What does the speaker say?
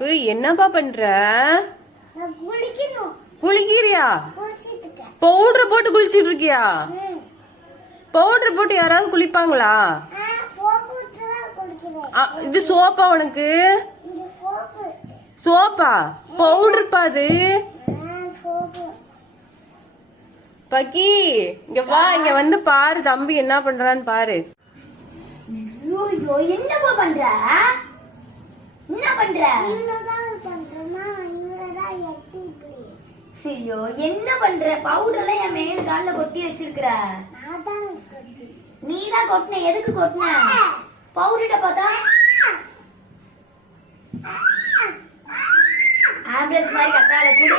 என்னப்பா பண்ற? குளிக்கிறியா? பவுடர் போட்டு குளிச்சிட்டு இருக்கியா? பவுடர் போட்டு யாராவது குளிப்பாங்களா? இது சோப்பா உனக்கு? சோப்பா? பவுடர் பாது. பக்கி இங்க வா, இங்க வந்து பாரு தம்பி என்ன பண்றான்னு பாரு. என்னப்பா பண்ற? என்ன பண்ற? ஐயோ என்ன பண்ற? பவுடர்லாம் என் மேல கால்ல கொட்டி வச்சிருக்கிற. நீதான் கொட்டின. எதுக்கு கொட்டின? பவுடர்ட பார்த்தா ஆம்புலன்ஸ் மாதிரி கத்தால குடு.